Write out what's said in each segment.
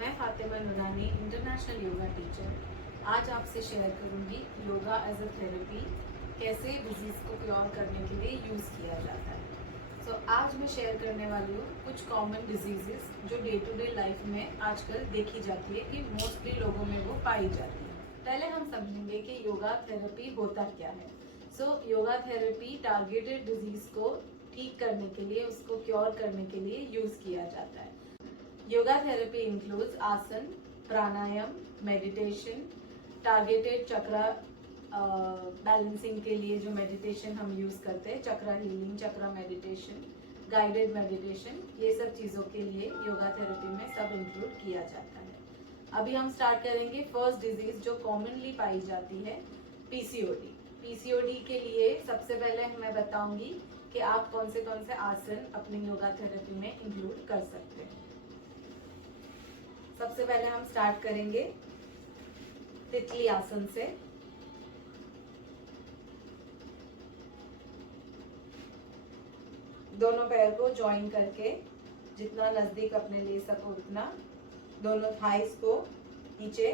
मैं फातिमा नूरानी, international yoga teacher. आज आपसे शेयर करूंगी योगा एज अ थेरेपी कैसे डिजीज़ को क्योर करने के लिए यूज़ किया जाता है। आज मैं शेयर करने वाली हूँ कुछ कॉमन डिजीजेस जो डे टू डे लाइफ में आजकल देखी जाती है कि मोस्टली लोगों में वो पाई जाती है। पहले हम समझेंगे कि योगा थेरेपी होता क्या है। योगा थेरेपी टारगेटेड डिजीज़ को ठीक करने के लिए, उसको क्योर करने के लिए यूज़ किया जाता है। योगा थेरेपी इंक्लूड्स आसन, प्राणायाम, मेडिटेशन, टारगेटेड चक्रा बैलेंसिंग के लिए जो मेडिटेशन हम यूज़ करते हैं, चक्रा हीलिंग, चक्रा मेडिटेशन, गाइडेड मेडिटेशन, ये सब चीज़ों के लिए योगा थेरेपी में सब इंक्लूड किया जाता है। अभी हम स्टार्ट करेंगे फर्स्ट डिजीज जो कॉमनली पाई जाती है, पीसीओडी। पीसीओडी के लिए सबसे पहले मैं बताऊंगी कि आप कौन से आसन अपनी योगा थेरेपी में इंक्लूड कर सकते हैं। सबसे पहले हम स्टार्ट करेंगे तितली आसन से। दोनों पैर को ज्वाइन करके जितना नजदीक अपने ले सको उतना दोनों थाइस को नीचे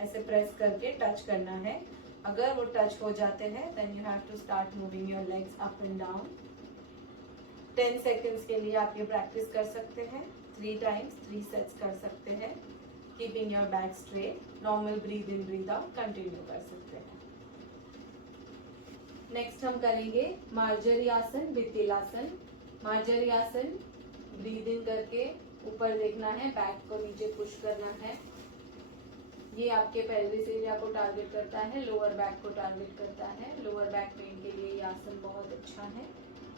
ऐसे प्रेस करके टच करना है। अगर वो टच हो जाते हैं then you have to start moving your legs up and down. 10 seconds के लिए आप ये प्रैक्टिस कर सकते हैं। 3 टाइम्स 3 सेट्स कर सकते हैं। Keeping your back straight, normal breathe in breathe out continue कर सकते हैं। नेक्स्ट हम करेंगे मार्जरी आसन, वितिलासन। मार्जरी आसन, ब्रीद इन करके ऊपर देखना है, बैक को नीचे पुश करना है। ये आपके पेल्विस एरिया को टारगेट करता है, लोअर बैक को टारगेट करता है। लोअर बैक पेन के लिए ये आसन बहुत अच्छा है।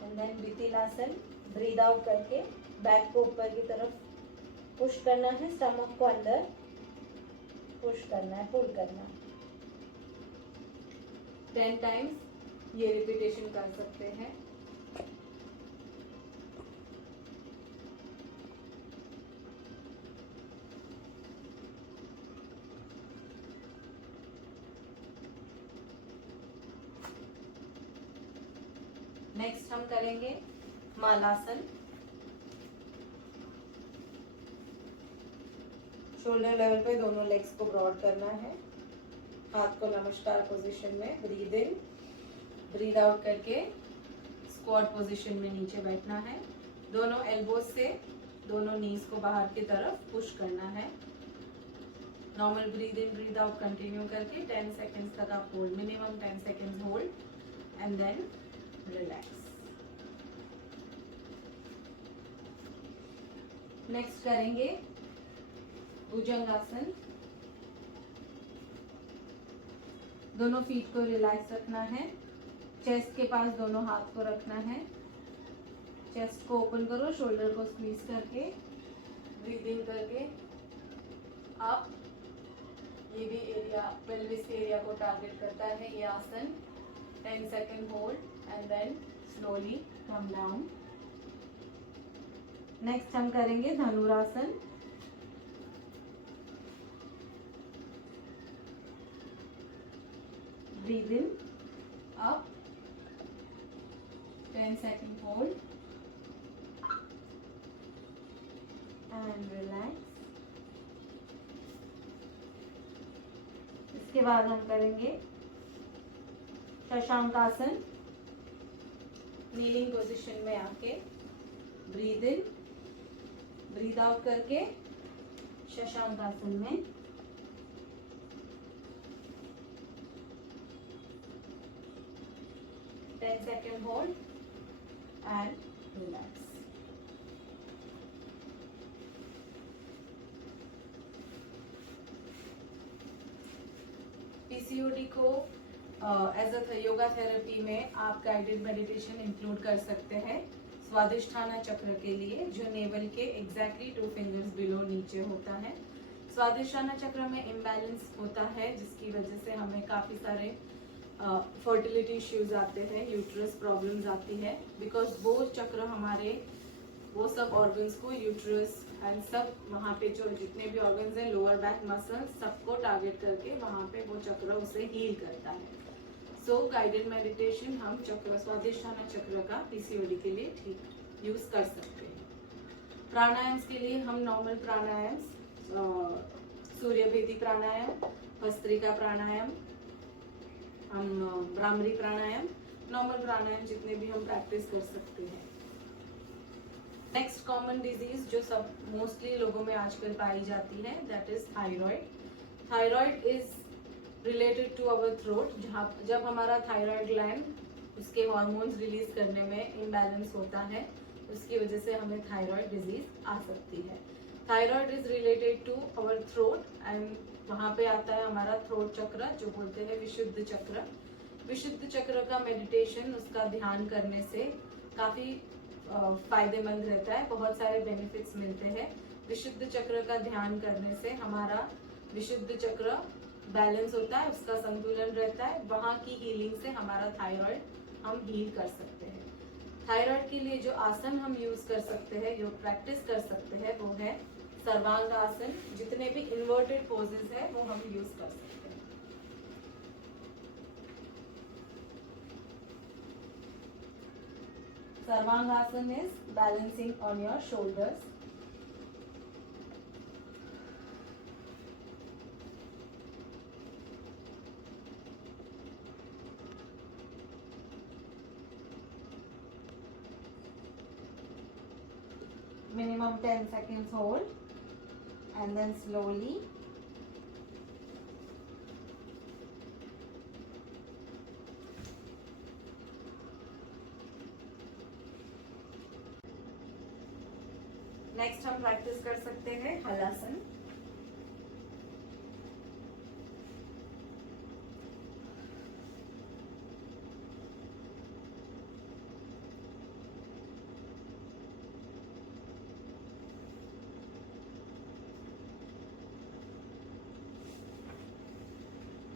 एंड देन वितिलासन, ब्रीद आउट करके बैक को ऊपर की तरफ पुश करना है, स्टमक को अंदर पुश करना है, पुल करना है। 10 टाइम्स ये रिपीटेशन कर सकते हैं। नेक्स्ट हम करेंगे मालासन। शोल्डर लेवल पे दोनों लेग्स को ब्रॉड करना है, हाथ को नमस्कार पोजीशन में, ब्रीद इन, ब्रीद आउट करके स्क्वाट पोजीशन में नीचे बैठना है। दोनों एल्बोज से दोनों नीज को बाहर की तरफ पुश करना है। Normal breathe in breathe out continue करके 10 सेकेंड्स तक आप hold, minimum 10 seconds hold and then relax. Next करेंगे भुजंगासन। दोनों फीट को रिलैक्स रखना है, चेस्ट के पास दोनों हाथ को रखना है। चेस्ट को ओपन करो, शोल्डर को स्क्वीज करके, ब्रीद इन करके आप, ये भी एरिया पेल्विस एरिया को टारगेट करता है ये आसन। 10 second hold and then slowly come down. Next हम करेंगे Dhanurasana. Breathe in up, 10 second hold and relax. इसके बाद हम करेंगे शशांकासन। नीलिंग पोजीशन में आके ब्रीद इन, ब्रीद आउट करके शशांकासन में 10 second hold and relax. PCOD को एज अ योगा थेरेपी में आप गाइडेड मेडिटेशन इंक्लूड कर सकते हैं स्वादिष्ठाना चक्र के लिए, जो नेवल के एग्जैक्टली 2 फिंगर्स बिलो नीचे होता है। स्वादिष्ठाना चक्र में इम्बैलेंस होता है जिसकी वजह से हमें काफ़ी सारे फर्टिलिटी इश्यूज आते हैं, यूट्रस प्रॉब्लम्स आती है, बिकॉज वो चक्र हमारे वो सब ऑर्गन्स को, यूट्रस एंड सब वहाँ पे जो जितने भी ऑर्गन्स हैं, लोअर बैक मसल, सबको टारगेट करके वहाँ पे वो चक्र उसे हील करता है। गाइडेड मेडिटेशन हम चक्र, स्वादिष्ठाना चक्र का पीसीओडी के लिए ठीक यूज कर सकते हैं। प्राणायाम्स के लिए हम नॉर्मल प्राणायाम्स सूर्यभेदी प्राणायाम, भस्त्रिका प्राणायाम, हम भ्रामरी प्राणायाम, नॉर्मल प्राणायाम जितने भी हम प्रैक्टिस कर सकते हैं। नेक्स्ट कॉमन डिजीज जो सब मोस्टली लोगों में आजकल पाई जाती है, that is thyroid. Thyroid is related to our throat. जब हमारा थायराइड ग्लैंड उसके हार्मोन्स रिलीज करने में इम्बैलेंस होता है, उसकी वजह से हमें थायराइड डिजीज आ सकती है। Thyroid is related to our throat and वहाँ पे आता है हमारा थ्रोट चक्र, जो बोलते हैं विशुद्ध चक्र। विशुद्ध चक्र का मेडिटेशन, उसका ध्यान करने से काफी फायदेमंद रहता है, बहुत सारे बेनिफिट्स मिलते हैं। विशुद्ध चक्र का ध्यान करने से हमारा विशुद्ध चक्र बैलेंस होता है, उसका संतुलन रहता है। वहाँ की हीलिंग से हमारा थायराइड हम हील कर सकते हैं। थायराइड के लिए जो आसन हम यूज कर सकते हैं, जो प्रैक्टिस कर सकते हैं, वो है सर्वांग आसन। जितने भी इन्वर्टेड पोजेस है वो हम यूज कर सकते हैं। सर्वांग आसन is balancing on your shoulders. Minimum 10 seconds hold and then slowly next हम प्रैक्टिस कर सकते हैं हलासन।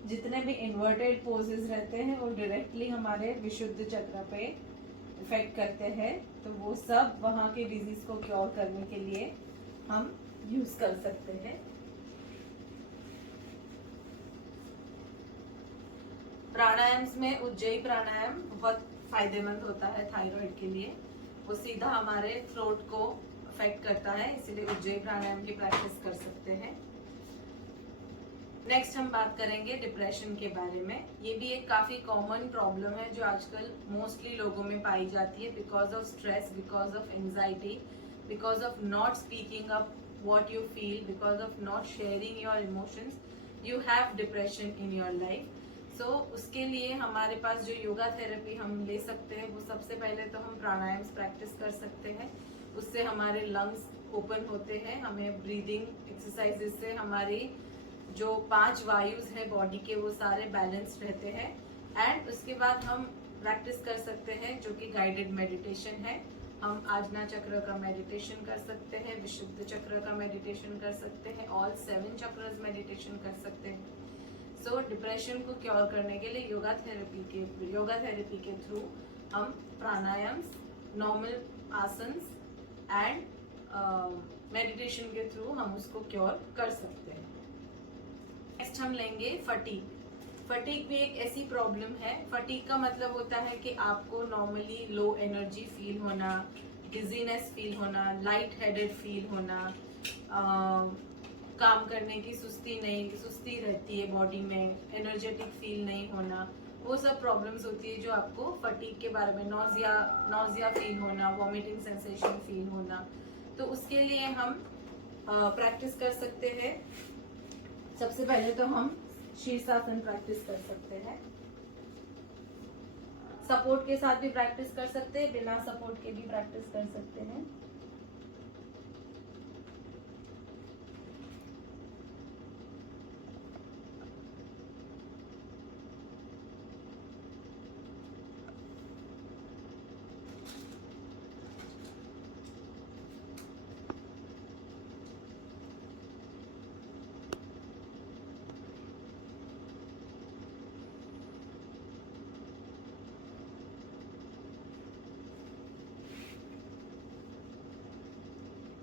जितने भी इन्वर्टेड पोजेस रहते हैं वो डायरेक्टली हमारे विशुद्ध चक्र पे इफेक्ट करते हैं, तो वो सब वहाँ के डिजीज को क्योर करने के लिए हम यूज कर सकते हैं। प्राणायाम्स में उज्जयी प्राणायाम बहुत फायदेमंद होता है थायराइड के लिए। वो सीधा हमारे थ्रोट को अफेक्ट करता है, इसीलिए उज्जयी प्राणायाम की प्रैक्टिस कर सकते हैं। नेक्स्ट हम बात करेंगे डिप्रेशन के बारे में। ये भी एक काफी कॉमन प्रॉब्लम है जो आजकल मोस्टली लोगों में पाई जाती है, because of stress, because of anxiety, because of not speaking up what you feel, because of not sharing your emotions, you have depression in your life. So उसके लिए हमारे पास जो योगा थेरेपी हम ले सकते हैं, वो सबसे पहले तो हम प्राणायाम प्रैक्टिस कर सकते हैं। उससे हमारे लंग्स ओपन होते हैं, हमें ब्रीदिंग एक्सरसाइजेस से हमारी जो 5 वायुस है बॉडी के वो सारे बैलेंस रहते हैं। एंड उसके बाद हम प्रैक्टिस कर सकते हैं जो कि गाइडेड मेडिटेशन है। हम आजना चक्र का मेडिटेशन कर सकते हैं, विशुद्ध चक्र का मेडिटेशन कर सकते हैं, ऑल 7 चक्रस मेडिटेशन कर सकते हैं। सो डिप्रेशन को क्योर करने के लिए योगा थेरेपी के थ्रू हम प्राणायाम्स, नॉर्मल आसन्स एंड मेडिटेशन के थ्रू हम उसको क्योर कर सकते हैं। नेक्स्ट हम लेंगे फटीग। फटीग भी एक ऐसी प्रॉब्लम है। फटीग का मतलब होता है कि आपको नॉर्मली लो एनर्जी फील होना, डिजीनेस फील होना, लाइट हेडेड फील होना, काम करने की सुस्ती रहती है बॉडी में, एनर्जेटिक फील नहीं होना, वो सब प्रॉब्लम्स होती है जो आपको फटीग के बारे में, नॉजिया फील होना, वॉमिटिंग सेंसेशन फील होना। तो उसके लिए हम प्रैक्टिस कर सकते हैं। सबसे पहले तो हम शीर्षासन प्रैक्टिस कर सकते हैं। सपोर्ट के साथ भी प्रैक्टिस कर सकते हैं, बिना सपोर्ट के भी प्रैक्टिस कर सकते हैं।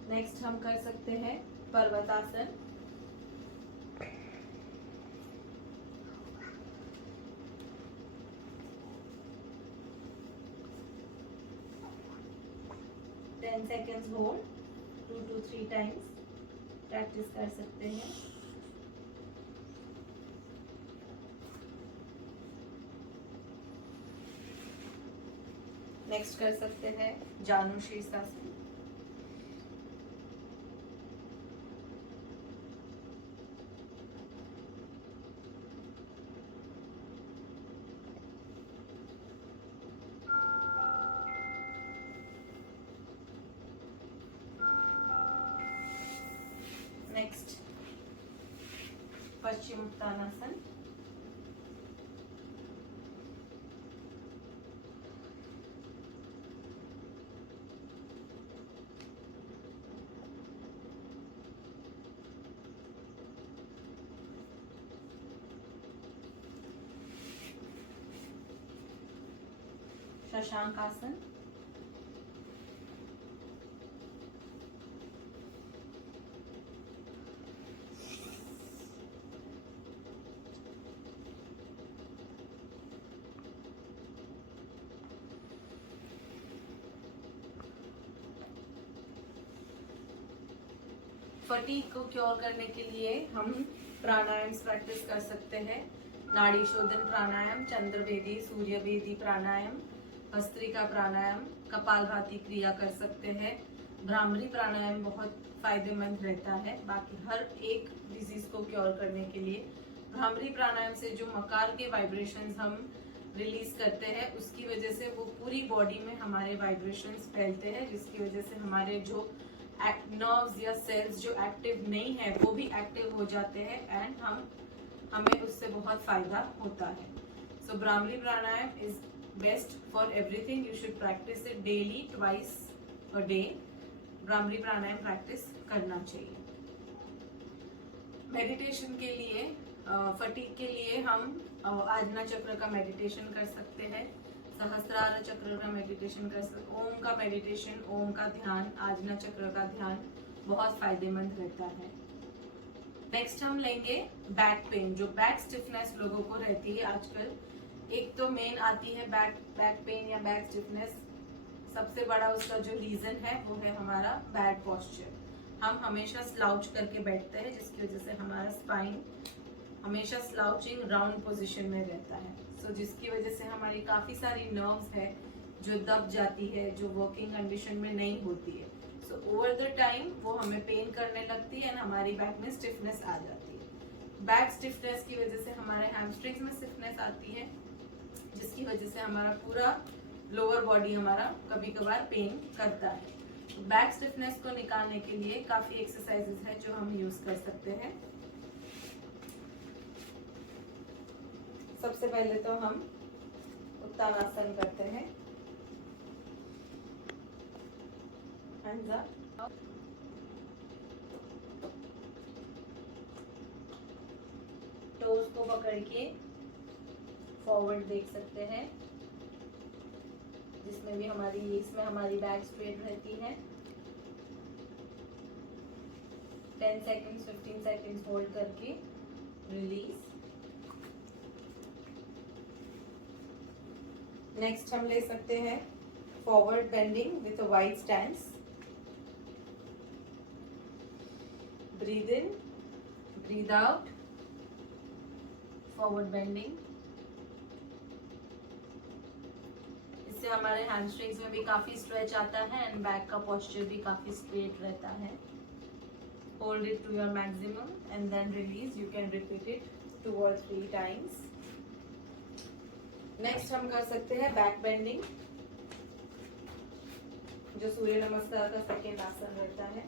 नेक्स्ट हम कर सकते हैं पर्वतासन। Ten seconds hold, 2 to 3 times, practice कर सकते हैं। नेक्स्ट कर सकते हैं जानु शीर्षासन। नेक्स्ट पश्चिम उत्तानासन। शशांक आसन। फटीग को क्योर करने के लिए हम प्राणायाम प्रैक्टिस कर सकते हैं। नाड़ी शोधन प्राणायाम, चंद्रभेदी, सूर्यभेदी प्राणायाम, भस्त्रिका प्राणायाम, कपालभाति क्रिया कर सकते हैं। भ्रामरी प्राणायाम बहुत फायदेमंद रहता है बाकी हर एक डिजीज को क्योर करने के लिए। भ्रामरी प्राणायाम से जो मकार के वाइब्रेशंस हम रिलीज करते हैं उसकी वजह से वो पूरी बॉडी में हमारे वाइब्रेशंस फैलते हैं, जिसकी वजह से हमारे जो नर्व्स या सेल्स जो एक्टिव नहीं है वो भी एक्टिव हो जाते हैं एंड हमें उससे बहुत फायदा होता है। So Bhramari pranayama is best for everything. You should practise it daily, twice a day. Bhramari pranayama practice करना चाहिए। मेडिटेशन के लिए, फटीग के लिए हम आज्ञा चक्र का मेडिटेशन कर सकते हैं, सहस्त्रार चक्र का मेडिटेशन कर सकते, ओम का मेडिटेशन, ओम का ध्यान, आज्ञा चक्र का ध्यान बहुत फायदेमंद रहता है। नेक्स्ट हम लेंगे बैक पेन। जो बैक स्टिफनेस लोगों को रहती है आजकल, एक तो मेन आती है बैक पेन या बैक स्टिफनेस। सबसे बड़ा उसका जो रीजन है वो है हमारा बैड पोस्चर। हम हमेशा स्लाउच करके बैठते हैं जिसकी वजह से हमारा स्पाइन हमेशा स्लाउचिंग राउंड पोजीशन में रहता है। सो जिसकी वजह से हमारी काफी सारी नर्व्स है जो दब जाती है, जो वर्किंग कंडीशन में नहीं होती है। सो ओवर द टाइम वो हमें पेन करने लगती है एंड हमारी बैक में स्टिफनेस आ जाती है। बैक स्टिफनेस की वजह से हमारे हैमस्ट्रिंग्स में स्टिफनेस आती है, जिसकी वजह से हमारा पूरा लोअर बॉडी हमारा कभी कभार पेन करता है। बैक स्टिफनेस को निकालने के लिए काफी एक्सरसाइजेस है जो हम यूज कर सकते हैं। सबसे पहले तो हम उत्तानासन करते हैं। हैंड्स अप, टोज को पकड़ के फॉरवर्ड देख सकते हैं, जिसमें भी इसमें हमारी बैक स्ट्रेट रहती है। 10 सेकेंड्स 15 सेकेंड्स होल्ड करके रिलीज। नेक्स्ट हम ले सकते हैं forward bending with a wide stance. Breathe in, breathe out, forward bending. इससे हमारे हैमस्ट्रिंग्स में भी काफी स्ट्रेच आता है एंड बैक का पोस्चर भी काफी स्ट्रेट रहता है। Hold it to your maximum and then release. You can repeat it 2 or 3 times। Next हम कर सकते हैं बैक बेंडिंग, जो सूर्य नमस्कार का सेकेंड आसन रहता है।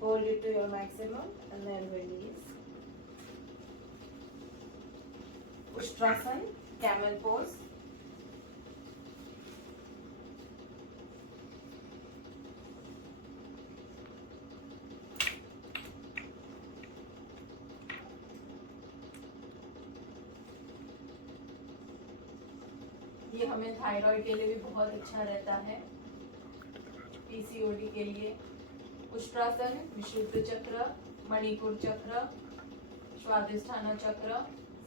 Hold it to your maximum and then release. Ushtrasan, camel pose. ये हमें थायराइड के लिए भी बहुत अच्छा रहता है, पीसीओडी के लिए। उष्ट्रासन, विशुद्ध चक्र, मणिपुर चक्र, स्वादिष्ठान चक्र,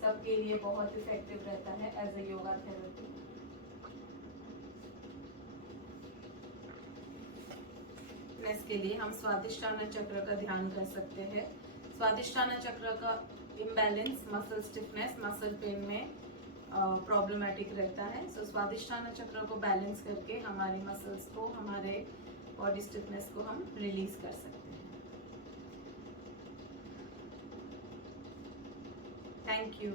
सबके लिए बहुत इफेक्टिव रहता है एज ए योगा थेरेपी। के लिए हम स्वादिष्टाना चक्र का ध्यान कर सकते हैं। स्वादिष्टाना चक्र का imbalance, muscle stiffness, muscle pain में प्रॉब्लमेटिक रहता है। सो स्वादिष्टाना चक्र को बैलेंस करके हमारी मसल्स को, हमारे बॉडी स्टिफनेस को हम रिलीज कर सकते हैं। Thank you.